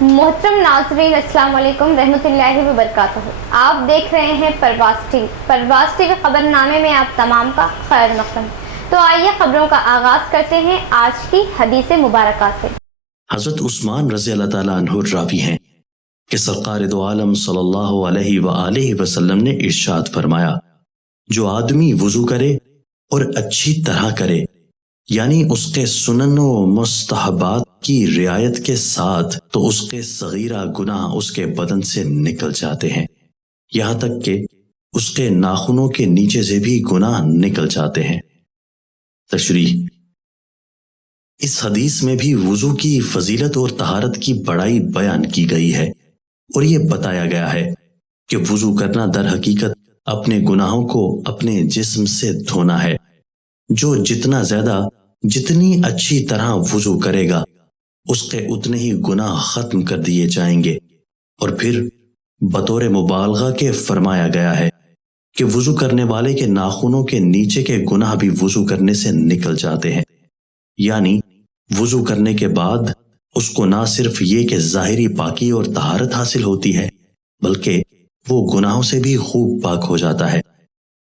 محترم ناظرین السلام علیکم رحمۃ اللہ وبرکاتہ. آپ دیکھ رہے ہیں پرواز ٹی وی خبر نامے میں آپ تمام کا خیر مقدم. تو آئیے خبروں کا آغاز کرتے ہیں آج کی حدیث مبارکہ سے. حضرت عثمان رضی اللہ تعالیٰ عنہ راوی ہیں کہ سرکار دو عالم صلی اللہ علیہ وآلہ وسلم نے ارشاد فرمایا، جو آدمی وضو کرے اور اچھی طرح کرے، یعنی اس کے سنن و مستحبات کی رعایت کے ساتھ، تو اس کے صغیرہ گناہ اس کے بدن سے نکل جاتے ہیں، یہاں تک کہ اس کے ناخنوں کے نیچے سے بھی گناہ نکل جاتے ہیں. تشریح: اس حدیث میں بھی وضو کی فضیلت اور طہارت کی بڑائی بیان کی گئی ہے، اور یہ بتایا گیا ہے کہ وضو کرنا در حقیقت اپنے گناہوں کو اپنے جسم سے دھونا ہے. جو جتنی اچھی طرح وضو کرے گا، اس کے اتنے ہی گناہ ختم کر دیے جائیں گے. اور پھر بطور مبالغہ کے فرمایا گیا ہے کہ وضو کرنے والے کے ناخنوں کے نیچے کے گناہ بھی وضو کرنے سے نکل جاتے ہیں. یعنی وضو کرنے کے بعد اس کو نہ صرف یہ کہ ظاہری پاکی اور طہارت حاصل ہوتی ہے، بلکہ وہ گناہوں سے بھی خوب پاک ہو جاتا ہے.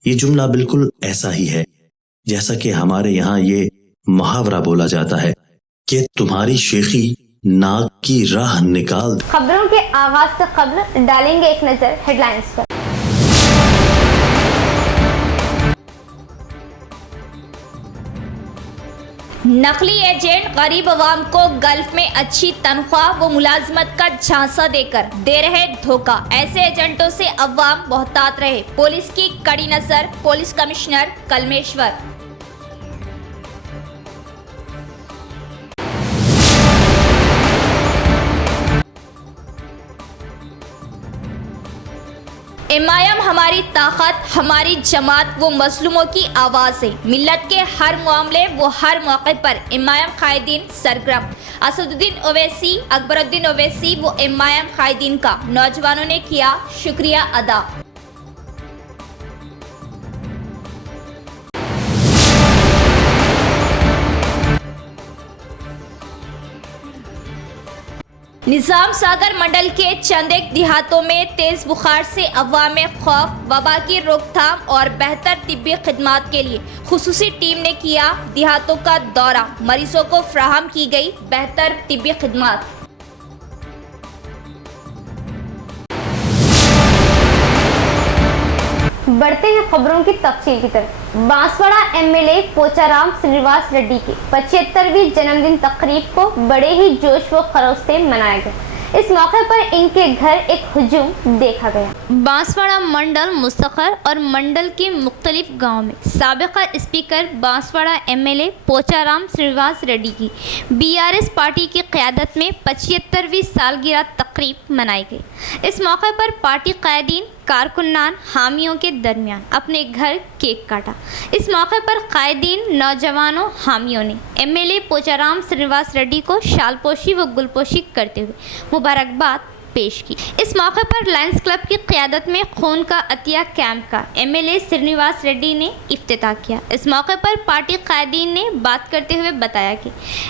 یہ جملہ بالکل ایسا ہی ہے جیسا کہ ہمارے یہاں یہ محاورہ بولا جاتا ہے کہ تمہاری شیخی ناک کی راہ نکال. خبروں کے آغاز سے قبل ڈالیں گے ایک نظر ہیڈ لائنز پر. نقلی ایجنٹ غریب عوام کو گلف میں اچھی تنخواہ و ملازمت کا جھانسا دے کر دے رہے دھوکہ. ایسے ایجنٹوں سے عوام محتاط رہے. پولیس کی کڑی نظر. Police commissioner Kalmeshwar. امام ہماری طاقت، ہماری جماعت، وہ مظلوموں کی آواز ہے. ملت کے ہر معاملے و ہر موقع پر امام قائدین سرگرم. اسد الدین اویسی، اکبر الدین اویسی وہ امام قائدین کا نوجوانوں نے کیا شکریہ ادا. نظام ساگر منڈل کے چند ایک دیہاتوں میں تیز بخار سے عوام میں خوف. وبا کی روک تھام اور بہتر طبی خدمات کے لیے خصوصی ٹیم نے کیا دیہاتوں کا دورہ. مریضوں کو فراہم کی گئی بہتر طبی خدمات. بڑھتے ہیں خبروں کی تفصیل کی طرف. Banswada M L A Pocharam Srinivas Reddy کی 75ویں جنم دن تقریب کو بڑے ہی جوش و خروش سے منایا گیا. اس موقع پر ان کے گھر ایک ہجوم دیکھا گیا. بانسواڑہ منڈل مستقر اور منڈل کے مختلف گاؤں میں سابقہ speaker Banswada M L A Pocharam Srinivas Reddy کی BRS پارٹی کی قیادت میں 75ویں سالگرہ تقریب منائی گئی. اس موقع پر پارٹی قائدین، کارکنان، حامیوں کے درمیان اپنے گھر کیک کاٹا. اس موقع پر قائدین، نوجوانوں، حامیوں نے M L A Pocharam Srinivas Reddy کو شال پوشی و گل پوشی کرتے ہوئے مبارکباد پیش کی. اس موقع پر لائنز کلب کی قیادت میں خون کا عطیہ کیمپ کا M L A Srinivas Reddy نے افتتاح کیا. اس موقع پر پارٹی قائدین نے بات کرتے ہوئے بتایا کہ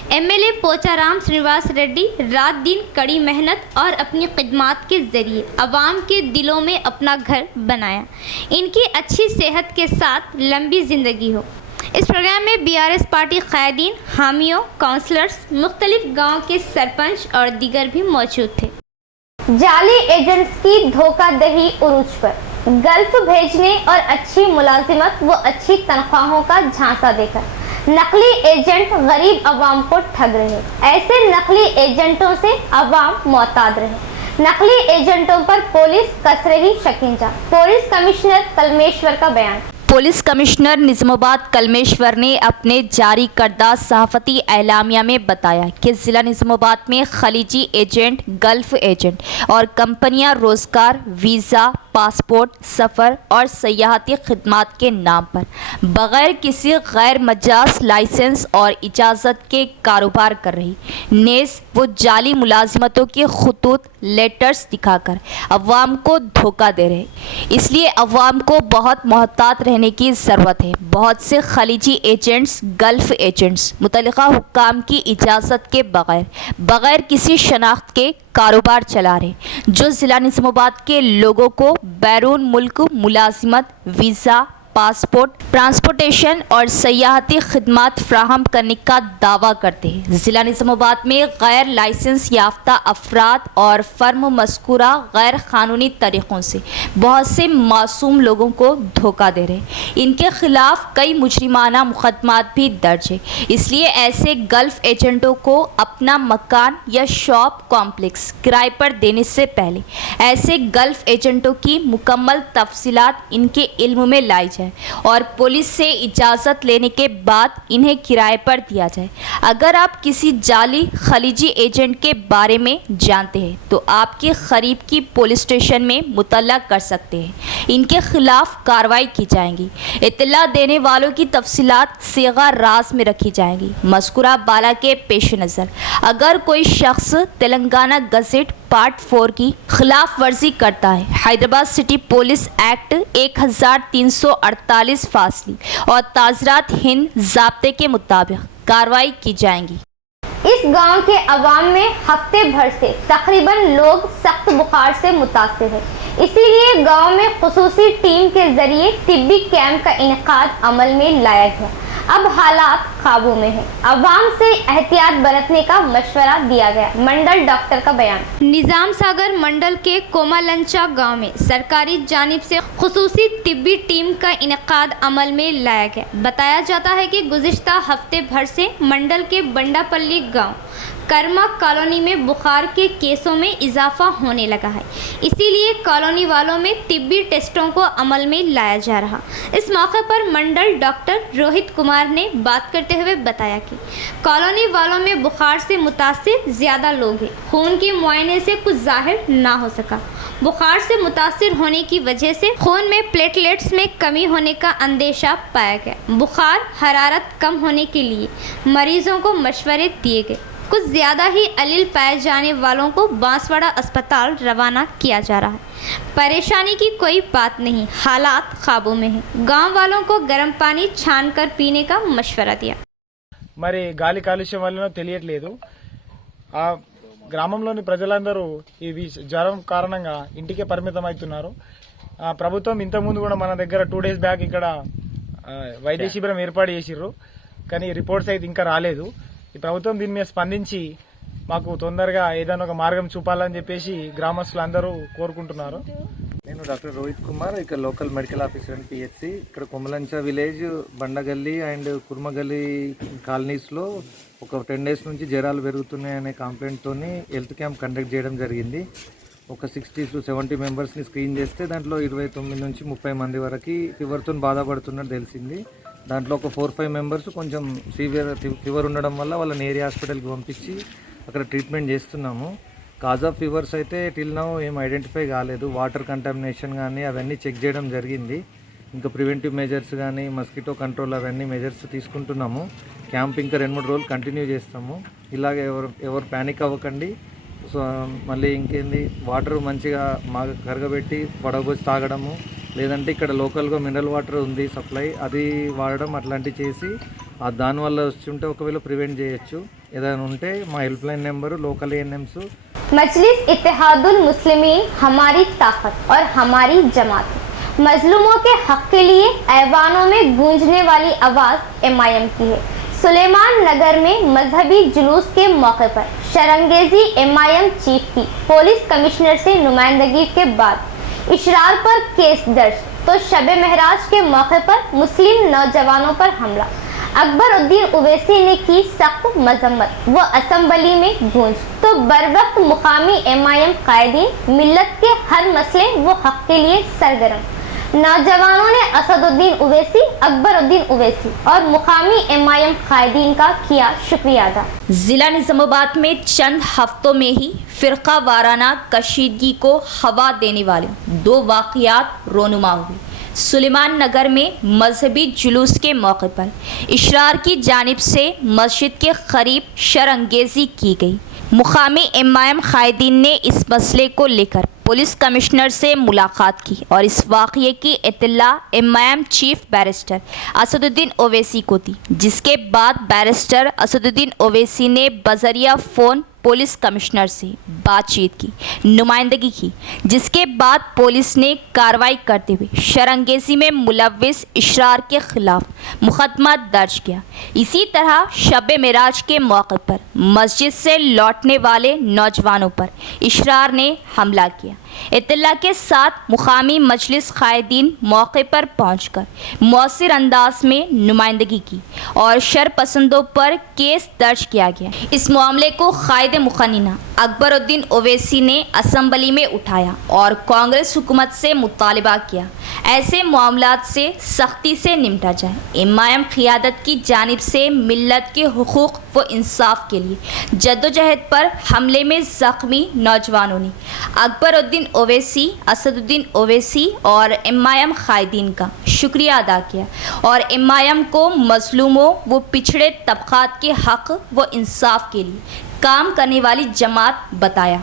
M L A Pocharam Srinivas Reddy رات دن کڑی محنت اور اپنی خدمات کے ذریعے عوام کے دلوں میں اپنا گھر بنایا. ان کی اچھی صحت کے ساتھ لمبی زندگی ہو. اس پروگرام میں BRS پارٹی قائدین، حامیوں، کونسلرز، مختلف گاؤں کے سرپنچ اور دیگر بھی موجود تھے. جعلی ایجنٹس کی دھوکہ دہی عروج پر. گلف بھیجنے اور اچھی ملازمت و اچھی تنخواہوں کا جھانسا دے کر نقلی ایجنٹ غریب عوام کو ٹھگ رہے. ایسے نقلی ایجنٹوں سے عوام محتاط رہے. نقلی ایجنٹوں پر پولیس کس رہی شکنجہ. پولیس کمشنر کلمیشور کا بیان. پولیس کمشنر نظام آباد کلمیشور نے اپنے جاری کردہ صحافتی اعلامیہ میں بتایا کہ ضلع نظام آباد میں خلیجی ایجنٹ، گلف ایجنٹ اور کمپنیاں روزگار، ویزا، پاسپورٹ، سفر اور سیاحتی خدمات کے نام پر بغیر کسی غیر مجاز لائسنس اور اجازت کے کاروبار کر رہی. نیز وہ جعلی ملازمتوں کے خطوط لیٹرز دکھا کر عوام کو دھوکہ دے رہے. اس لیے عوام کو بہت محتاط رہنے کی ضرورت ہے. بہت سے خلیجی ایجنٹس، گلف ایجنٹس متعلقہ حکام کی اجازت کے بغیر کسی شناخت کے कारोबार चला रहे, जो ज़िला निज़ामाबाद के लोगों को बैरून मुल्क मुलाजिमत, वीज़ा, पासपोर्ट, ट्रांसपोर्टेशन और सयाहती खिदमात फ्राहम करने का दावा करते हैं। ज़िला निज़ामाबाद में गैर लाइसेंस याफ्ता अफराद और फर्म मज़कूरा गैर क़ानूनी तरीक़ों से बहुत से मासूम लोगों को धोखा दे रहे हैं। इनके ख़िलाफ़ कई मुजरिमाना मुक़दमात भी दर्ज है। इसलिए ऐसे गल्फ़ एजेंटों को अपना मकान या शॉप कॉम्प्लेक्स किराए पर देने से पहले ऐसे गल्फ़ एजेंटों की मुकम्मल तफसीलात इनके इल्म में लाई जाए और पुलिस से इजाज़त लेने के बाद इन्हें किराए पर दिया जाए। अगर आप किसी जाली खलीजी एजेंट के बारे में जानते हैं तो आपके करीब की पुलिस स्टेशन में मुतल्ला कर सकते हैं। इनके खिलाफ कार्रवाई की जाएगी। इत्तला देने वालों की तफसीलात सेगा राज में रखी जाएंगी। मज़कूरा बाला के पेश नज़र अगर कोई शख्स तेलंगाना गज़ेट पार्ट 4 की खिलाफ वर्जी करता है, हैदराबाद सिटी पुलिस एक्ट 1348 फासली और ताज़रात हिंद ज़ाब्ते के मुताबिक कार्रवाई की जाएंगी। इस गांव के अवाम में हफ्ते भर से तकरीबन लोग सख्त बुखार से मुतासिर है, इसीलिए गांव में खुसूसी टीम के जरिए तिब्बी कैंप का इनेकाद अमल में लाया गया। अब हालात काबू में है। अवाम से एहतियात बरतने का मशवरा दिया गया। मंडल डॉक्टर का बयान। निज़ाम सागर मंडल के कोमालंचा गांव में सरकारी जानिब से खुसूसी तिब्बी टीम का इनेकाद अमल में लाया गया। बताया जाता है कि गुज़िश्ता हफ्ते भर से मंडल के बंडापल्ली गांव कर्मा कॉलोनी में बुखार के केसों में इजाफा होने लगा है, इसीलिए कॉलोनी वालों में तिब्बी टेस्टों को अमल में लाया जा रहा। इस मौके पर मंडल डॉक्टर रोहित कुमार ने बात करते हुए बताया कि कॉलोनी वालों में बुखार से मुतासिर ज़्यादा लोग हैं। खून के मुआयने से कुछ जाहिर ना हो सका। बुखार से मुतासिर होने की वजह से खून में प्लेटलेट्स में कमी होने का अंदेशा पाया गया। बुखार हरारत कम होने के लिए मरीजों को मशवरे दिए गए। कुछ ज़्यादा ही अलील पाए जाने वालों को बांसवाड़ा अस्पताल रवाना किया जा रहा है। परेशानी की कोई बात नहीं, हालात काबू में है। गांव वालों को गर्म पानी छान कर पीने का मशवरा दिया। మరి గాలి కాలుష్యం వల్లనో తెలియట్లేదు ఆ గ్రామంలోని ప్రజలందరూ ఈ జ్వరం కారణంగా ఇంటికే పరిమితం అవుతున్నారు। ప్రభుత్వం ఇంతకుముందు కూడా మన దగ్గర 2 డేస్ బ్యాక్ ఇక్కడ వైద్య శిబిరం ఏర్పాటు చేసిర్రు, కానీ రిపోర్ట్స్ అయితే ఇంకా రాలేదు। ఈ ప్రభుత్వం దీని మీద స్పందించి మాకు తొందరగా ఏదైనా ఒక మార్గం చూపాలని చెప్పేసి గ్రామస్తులందరూ కోరుకుంటున్నారు। నేను డాక్టర్ రోహిత్ కుమార్, ఇక్కడ local medical officer and PHC. ఇక్కడ కొమలంచ విలేజ్ బండగల్లి అండ్ కుర్మగల్లి కాలనీస్లో ఒక 10 డేస్ నుంచి జ్వరాలు పెరుగుతున్నాయనే కంప్లైంట్తోని హెల్త్ క్యాంప్ కండక్ట్ చేయడం జరిగింది। ఒక 60 to 70 మెంబర్స్ని స్క్రీన్ చేస్తే దాంట్లో 29 నుంచి 30 మంది వరకు ఫీవర్తో బాధపడుతున్నట్టు తెలిసింది। దాంట్లో ఒక 4-5 మెంబర్స్ కొంచెం ఫీవర్ ఉండడం వల్ల వాళ్ళని ఏరియా హాస్పిటల్కి పంపించి అక్కడ ట్రీట్మెంట్ చేస్తున్నాము। కాజ్ ఆఫ్ ఫీవర్స్ అయితే టిల్ నౌ ఏం ఐడెంటిఫై కాలేదు। వాటర్ కంటామినేషన్ కానీ అవన్నీ చెక్ చేయడం జరిగింది। ఇంకా ప్రివెంటివ్ మెజర్స్ కానీ మస్కిటో కంట్రోల్ అవన్నీ మెజర్స్ తీసుకుంటున్నాము। క్యాంప్ ఇంకా 2-3 రోజులు కంటిన్యూ చేస్తాము। ఇలాగే ఎవరు ప్యానిక్ అవ్వకండి। సో మళ్ళీ ఇంకేంది, వాటర్ మంచిగా కరగబెట్టి వడగొచ్చి తాగడము, లేదంటే ఇక్కడ లోకల్గా మినరల్ వాటర్ ఉంది సప్లై, అది వాడడం అట్లాంటివి చేసి దానివల్ల వచ్చి ఒకవేళ ప్రివెంట్ చేయొచ్చు। ఏదైనా ఉంటే మా help line number local ANMs. Majlis Ittehadul Muslimeen हमारी ताकत और हमारी जमात, मजलूमों के हक के लिए ऐवानों में गूंजने वाली आवाज़ MIM की है। सुलेमान नगर में मजहबी जुलूस के मौके पर शरंगेजी MIM चीफ की पुलिस कमिश्नर से नुमाइंदगी के बाद इशरार पर केस दर्ज, तो शबे महराज के मौके पर मुस्लिम नौजवानों पर हमला। अकबरुद्दीन उवैसी ने की सख्त मजम्मत व असम्बली में गूंज, तो बरवक्त मुकामी MIM कायदीन मिल्लत के हर मसले व हक के लिए सरगर्म। नौजवानों ने असदुद्दीन उवैसी, अकबरुद्दीन उवैसी और मुकामी MIM कायदीन का किया शुक्रिया अदा। ज़िला निज़ामाबाद में चंद हफ्तों में ही फ़िरका वाराना कशीदगी को हवा देने वाले 2 वाक़यात रोनुमा हुए। सुलेमान नगर में मजहबी जुलूस के मौके पर इशरार की जानिब से मस्जिद के करीब शरंगेज़ी की गई। मुकामी MIM कायदीन ने इस मसले को लेकर पुलिस कमिश्नर से मुलाकात की और इस वाक़ये की इत्तला MIM chief barrister Asaduddin Owaisi को दी, जिसके बाद बैरिस्टर असदुद्दीन ओवैसी ने बज़रिया फ़ोन पुलिस कमिश्नर से बातचीत की, नुमाइंदगी की, जिसके बाद पुलिस ने कार्रवाई करते हुए शरंगेजी में मुलव्विस इशरार के खिलाफ मुकदमा दर्ज किया। इसी तरह शब मेराज के मौके पर मस्जिद से लौटने वाले नौजवानों पर इशरार ने हमला किया। इत्तला के साथ मुकामी मजलिस कायदीन मौके पर पहुंचकर मौसर अंदाज में नुमाइंदगी की और शर पसंदों पर केस दर्ज किया गया। इस मामले को कायदे मुखन्निना अकबरुद्दीन ओवैसी ने असम्बली में उठाया और कांग्रेस हुकूमत से मुतालबा किया ऐसे मामलात से सख्ती से निपटा जाए। इमाम क़ियादत की जानिब से मिल्लत के हुकूक व इंसाफ के लिए जद्दोजहद पर हमले में ज़ख्मी नौजवानों ने अकबरुद्दीन ओवैसी, असदुद्दीन ओवैसी और इमाम कायदीन का शुक्रिया अदा किया और इमाम को मजलूमों व पिछड़े तबक़ात के हक़ व इंसाफ के लिए काम करने वाली जमात बताया।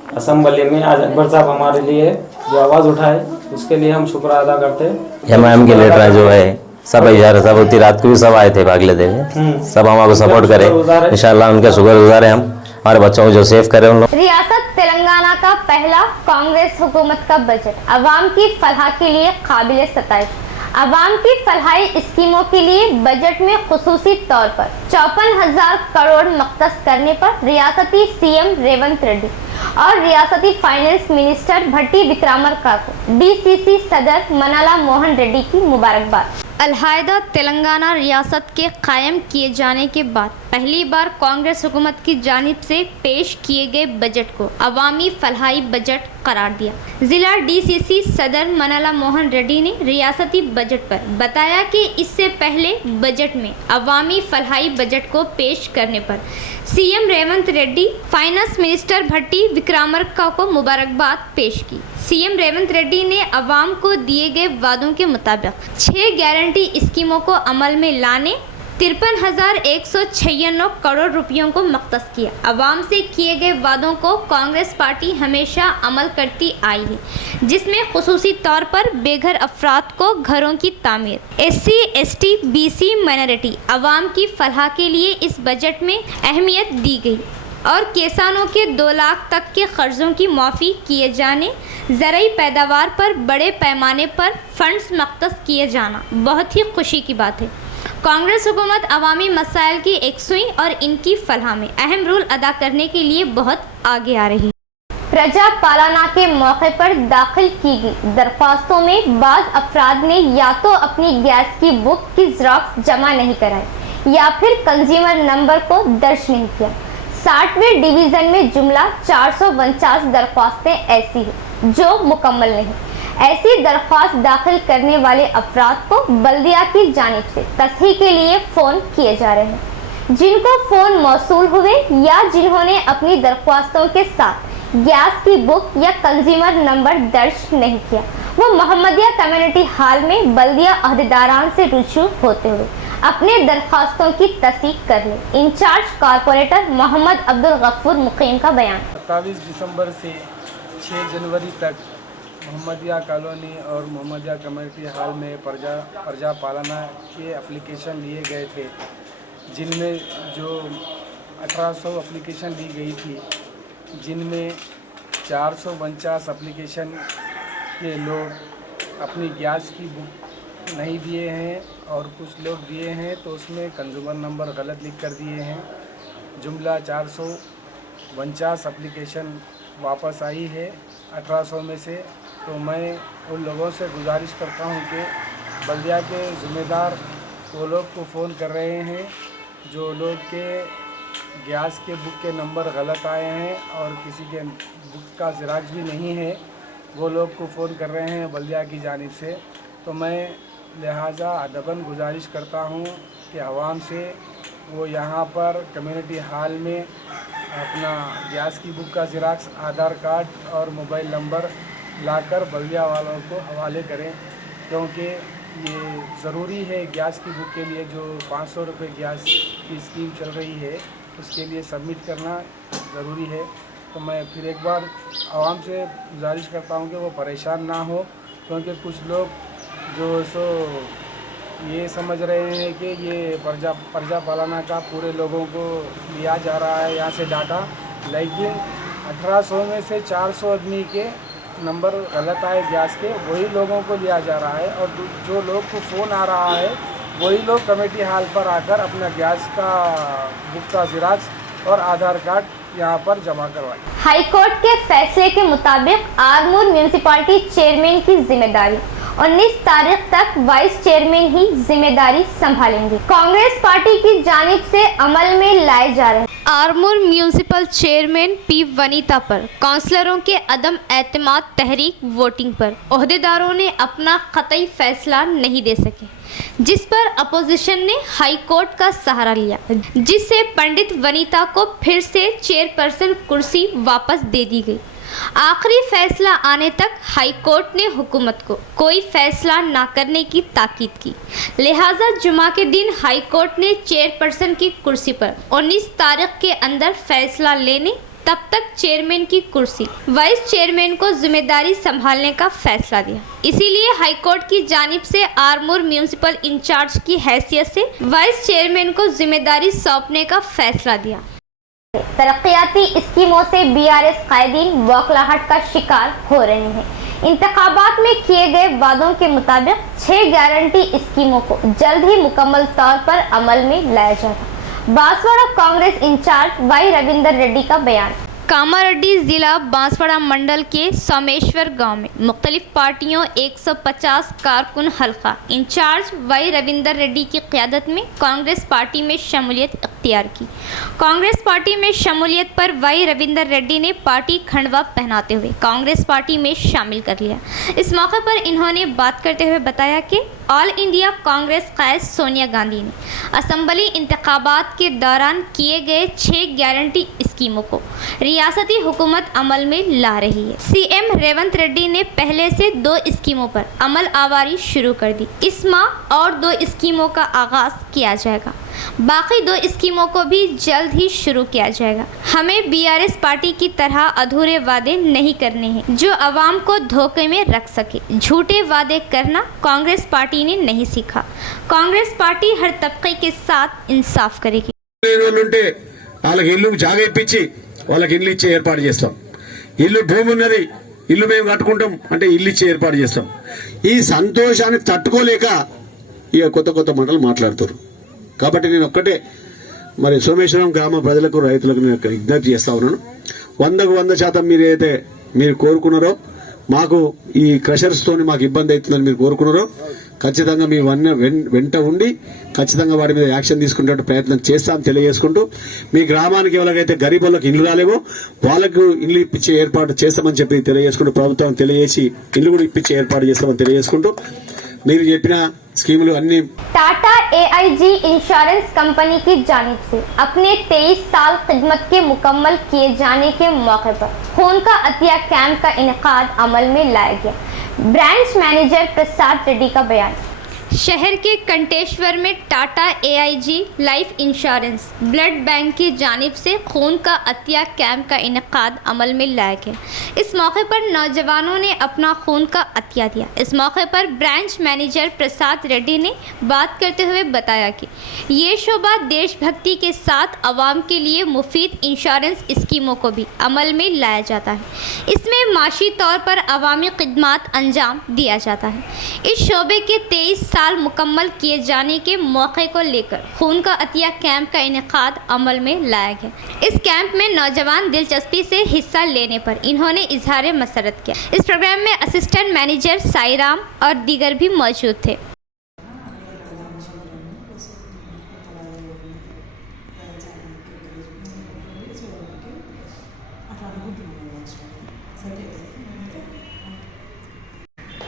असम्बली में आज अकबर साहब हमारे लिए जो आवाज़ उठाए उसके लिए हम शुक्र अदा करते हैं। एमआईएम के लीडर जो है सब इशारे सब होती रात को भी सब आए थे भाग लेते हुए, सब हमारे सपोर्ट करे, इंशाल्लाह उनके शुक्रगुजार हैं हम, हमारे बच्चों को जो सेफ करे उन लोग। रियासत तेलंगाना का पहला कांग्रेस हुकूमत का बजट अवाम की फलाह के लिए काबिल सताइश। अवाम की फलाही स्कीमों के लिए बजट में खुसूसी तौर पर 54,000 करोड़ मख्तस करने पर रियासती सीएम रेवंत रेड्डी और रियासती फाइनेंस मिनिस्टर भट्टी विक्रमार्का को डीसीसी सदर मनाला मोहन रेड्डी की मुबारकबाद। अलहायदा तेलंगाना रियासत के कायम किए जाने के बाद पहली बार कांग्रेस हुकूमत की जानिब से पेश किए गए बजट को अवामी फलाही बजट करार दिया। ज़िला डीसीसी सदर मनाला मोहन रेड्डी ने रियासती बजट पर बताया कि इससे पहले बजट में अवामी फलाही बजट को पेश करने पर CM Revanth Reddy finance minister Bhatti Vikramarka को मुबारकबाद पेश की। सीएम रेवंत रेड्डी ने अवाम को दिए गए वादों के मुताबिक 6 गारंटी स्कीमों को अमल में लाने 53,196 करोड़ रुपयों को मख्तस किया। अवाम से किए गए वादों को कांग्रेस पार्टी हमेशा अमल करती आई है, जिसमें खुसूसी तौर पर बेघर अफराद को घरों की तामीर, SC, ST, BC माइनॉरिटी अवाम की फलाह के लिए इस बजट में अहमियत दी गई और किसानों के 2 लाख तक के कर्ज़ों की माफ़ी किए जाने, ज़रूरी पैदावार पर बड़े पैमाने पर फंड्स मख्तस किए जाना बहुत ही खुशी की बात है। कांग्रेस हुकूमत अवामी मसाइल की एकसुई और इनकी फलाह में अहम रोल अदा करने के लिए बहुत आगे आ रही है। प्रजा पालना के मौके पर दाखिल की गई दरख्वास्तों में बाज़ अफराद ने या तो अपनी गैस की बुक की ज़ेरॉक्स जमा नहीं कराई या फिर कंज्यूमर नंबर को दर्ज नहीं किया। 60वें डिवीज़न में जुमला 449 दरख्वास्तें ऐसी हैं जो मुकम्मल नहीं। ऐसी दरख्वास्त दाखिल करने वाले अफराद को बल्दिया की जानिब से तस्हीह के लिए फ़ोन किए जा रहे हैं। जिनको फ़ोन मौसूल हुए या जिन्होंने अपनी दरख्वास्तों के साथ गैस की बुक या कंज्यूमर नंबर दर्ज नहीं किया, वो मोहम्मदिया कम्युनिटी हॉल में बल्दिया अहदेदारान से रुजू होते हुए अपने दरख्वास्तों की तस्दीक कर लें। इंचार्ज कॉरपोरेटर मोहम्मद अब्दुल गफूर मुकीम का बयान। 27 दिसंबर से 6 जनवरी तक मोहम्मदिया कॉलोनी और मोहम्मदिया कम्युनिटी हॉल में प्रजा पालना के एप्लीकेशन लिए गए थे, जिनमें जो 1800 एप्लीकेशन दी गई थी, जिनमें 449 एप्लीकेशन के लोग अपनी गैस की बुक नहीं दिए हैं और कुछ लोग दिए हैं तो उसमें कंज्यूमर नंबर गलत लिख कर दिए हैं। जुमला 449 एप्लीकेशन वापस आई है 1800 में से। तो मैं उन लोगों से गुजारिश करता हूं कि बल्दिया के ज़िम्मेदार वो लोग को फ़ोन कर रहे हैं जो लोग के गैस के बुक के नंबर गलत आए हैं और किसी के बुक का ज़ेरॉक्स भी नहीं है, वो लोग को फ़ोन कर रहे हैं बल्दिया की जानिब से। तो मैं लिहाजा अदबन गुजारिश करता हूं कि आवाम से वो यहाँ पर कम्युनिटी हॉल में अपना गैस की बुक का ज़ेरॉक्स, आधार कार्ड और मोबाइल नंबर लाकर बल्दिया वालों को हवाले करें, क्योंकि ये ज़रूरी है गैस की बुक के लिए। जो 500 रुपये गैस की स्कीम चल रही है उसके लिए सबमिट करना ज़रूरी है। तो मैं फिर एक बार आवाम से गुजारिश करता हूँ कि वो परेशान ना हो, क्योंकि कुछ लोग जो सो ये समझ रहे हैं कि ये प्रजा पालना का पूरे लोगों को लिया जा रहा है यहाँ से डाटा, लेकिन 1800 में से 400 आदमी के नंबर गलत आए गैस के, वही लोगों को लिया जा रहा है और जो लोग को फ़ोन आ रहा है वही लोग कमेटी हाल पर आकर अपना गैस का बुक का ज़ेरॉक्स और आधार कार्ड यहाँ पर जमा करवाएं। हाई कोर्ट के फैसले के मुताबिक आरमूर म्यूनिसिपैलिटी चेयरमैन की जिम्मेदारी 19 तारीख तक वाइस चेयरमैन ही जिम्मेदारी संभालेंगे। कांग्रेस पार्टी की जानिब से अमल में लाए जा रहे Armoor municipal chairman P Vanita पर काउंसलरों के अदम एतमाद तहरीक वोटिंग पर ओहदेदारों ने अपना कतई फैसला नहीं दे सके, जिस पर अपोजिशन ने हाई कोर्ट का सहारा लिया, जिससे पंडित वनीता को फिर से चेयरपर्सन कुर्सी वापस दे दी गई। आखिरी फैसला आने तक हाई कोर्ट ने हुकूमत को कोई फैसला ना करने की ताकीद की, लिहाजा जुमा के दिन हाई कोर्ट ने चेयरपर्सन की कुर्सी पर 19 तारीख के अंदर फैसला लेने, तब तक चेयरमैन की कुर्सी वाइस चेयरमैन को जिम्मेदारी संभालने का फैसला दिया। इसीलिए हाई कोर्ट की जानिब से आरमूर म्यूनिसिपल इंचार्ज की हैसियत से वाइस चेयरमैन को जिम्मेदारी सौंपने का फैसला दिया। तरक्याती स्कीमों से बीआरएस कायदीन बौखलाहट का शिकार हो रहे हैं। इंतखाबात में किए गए वादों के मुताबिक 6 गारंटी स्कीमों को जल्द ही मुकम्मल तौर पर अमल में लाया जाएगा। बांसवाड़ा कांग्रेस इंचार्ज वाई रविंदर रेड्डी का बयान। कामारेड्डी जिला बांसवाड़ा मंडल के सोमेश्वर गांव में मुख्तलिफ पार्टियों 150 कारकुन हल्का इंचार्ज वाई रविंदर रेड्डी की क़यादत में कांग्रेस पार्टी में शमूलियत इख्तियार की। कांग्रेस पार्टी में शमूलियत पर वाई रविंदर रेड्डी ने पार्टी खंडवा पहनाते हुए कांग्रेस पार्टी में शामिल कर लिया। इस मौके पर इन्होंने बात करते हुए बताया कि ऑल इंडिया कांग्रेस कायद सोनिया गांधी ने असम्बली इंतखाबात के दौरान किए गए 6 गारंटी स्कीमों को रियासती हुकूमत अमल में ला रही है। सीएम रेवंत रेड्डी ने पहले से 2 स्कीमों पर अमल आवारी शुरू कर दी। इस माह और 2 स्कीमों का आगाज किया जाएगा, बाकी 2 स्कीमों को भी जल्द ही शुरू किया जाएगा। हमें बीआरएस पार्टी की तरह अधूरे वादे नहीं करने हैं जो अवाम को धोखे में रख सके। झूठे वादे करना कांग्रेस पार्टी ने नहीं सीखा। कांग्रेस पार्टी हर तबके के साथ इंसाफ करेगी। వాళ్ళకి ఇల్లు జాగా ఇప్పించి వాళ్ళకి ఇల్లు ఇచ్చే ఏర్పాటు చేస్తాం. ఇల్లు భూమి ఉన్నది, ఇల్లు మేము కట్టుకుంటాం అంటే ఇల్లు ఇచ్చే ఏర్పాటు చేస్తాం. ఈ సంతోషాన్ని తట్టుకోలేక ఇక కొత్త కొత్త మాటలు మాట్లాడుతారు. కాబట్టి నేను ఒక్కటే మరి సోమేశ్వరం గ్రామ ప్రజలకు రైతులకు నేను విజ్ఞప్తి చేస్తా ఉన్నాను. 100కు 100% మీరు ఏదైతే మీరు కోరుకున్నారో, మాకు ఈ క్రషర్స్ తోని మాకు ఇబ్బంది అవుతుందని మీరు కోరుకున్నారో, ఖచ్చితంగా మీ వెంట ఉండి ఖచ్చితంగా వారి మీద యాక్షన్ తీసుకునే ప్రయత్నం చేస్తామని తెలియజేసుకుంటూ, మీ గ్రామానికి ఎవరికైతే గరీబులకు ఇల్లు రాలేవో వాళ్ళకు ఇల్లు ఇప్పించే ఏర్పాటు చేస్తామని చెప్పి తెలియజేసుకుంటూ, ప్రభుత్వం తెలియజేసి ఇల్లు కూడా ఇప్పించే ఏర్పాటు చేస్తామని తెలియజేసుకుంటూ, మీరు చెప్పిన స్కీములు అన్ని टाटा एआईजी इंश्योरेंस कंपनी की जानिब से अपने 23 साल खिदमत के मुकम्मल किए जाने के मौके पर खून का अतिया कैंप का इनेकाद अमल में लाया गया। ब्रांच मैनेजर प्रसाद रेड्डी का बयान। शहर के कंटेश्वर में Tata AIG life insurance blood bank की जानिब से खून का अतिया कैंप का इनेकाद अमल में लाया गया। इस मौके पर नौजवानों ने अपना खून का अतिया दिया। इस मौके पर ब्रांच मैनेजर प्रसाद रेड्डी ने बात करते हुए बताया कि ये शोबा देशभक्ति के साथ आवाम के लिए मुफीद इंश्योरेंस स्कीमों को भी अमल में लाया जाता है। इसमें माशी तौर पर अवामी खिदमात अंजाम दिया जाता है। इस शोबे के 23 साल मुकम्मल किए जाने के मौके को लेकर खून का अतिया कैंप का इनेकाद अमल में लाया गया। इस कैंप में नौजवान दिलचस्पी से हिस्सा लेने पर इन्होंने इजहार मसरत किया। इस प्रोग्राम में असिस्टेंट मैनेजर साईराम और दीगर भी मौजूद थे।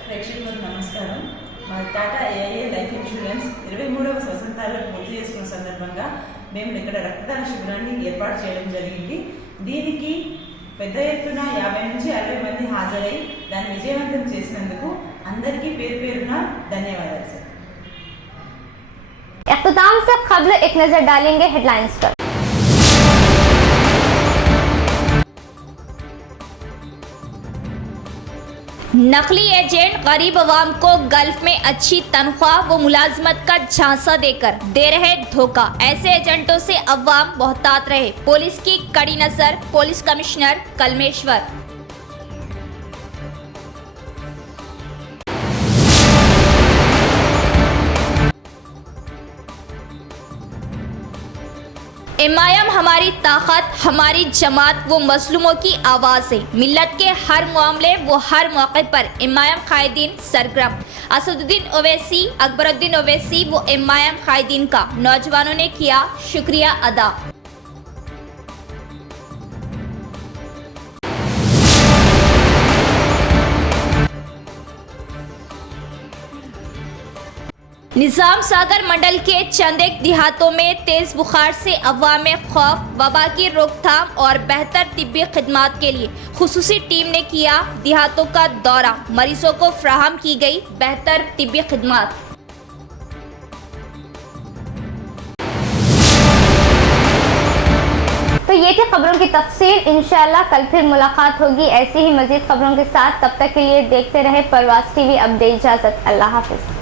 ప్రేక్షకులకు నమస్కారం. మా టాటా ఏఐఏ లైఫ్ ఇన్సూరెన్స్ 23వ స్వతంత్రాలను పూర్తి చేసుకున్న సందర్భంగా మేము ఇక్కడ రక్తదాన శిబిరాన్ని ఏర్పాటు చేయడం జరిగింది. దీనికి పెద్ద ఎత్తున 50 నుంచి 60 మంది హాజరై దాన్ని విజయవంతం చేసినందుకు అందరికీ పేరు పేరున ధన్యవాదాలు సార్. इख्तिताम से खबर एक नजर डालेंगे हेडलाइंस पर। नकली एजेंट गरीब आवाम को गल्फ में अच्छी तनख्वाह व मुलाजमत का झांसा देकर दे रहे धोखा। ऐसे एजेंटों से अवाम मोहतात रहे। पुलिस की कड़ी नजर। Police commissioner Kalmeshwar. इमाम हमारी ताकत, हमारी जमात, वो मजलूमों की आवाज़ है। मिल्लत के हर मामले वो हर मौके पर इमाम कायदीन सरगर्म। असदुद्दीन ओवैसी, अकबरुद्दीन ओवैसी वो इमाम कायदीन का नौजवानों ने किया शुक्रिया अदा। निजाम सागर मंडल के चंद एक देहातों में तेज बुखार से अवाम में खौफ। वबा की रोकथाम और बेहतर तिब्बी खिदमात के लिए खुसूसी टीम ने किया देहातों का दौरा। मरीजों को फराहम की गई बेहतर तिब्बी खिदमात। तो ये थी खबरों की तफसील। इंशाल्लाह कल फिर मुलाकात होगी ऐसी ही मजीद खबरों के साथ। तब तक के लिए देखते रहे परवाज़ टीवी। अब दे इजाज़त। अल्लाह हाफिज़।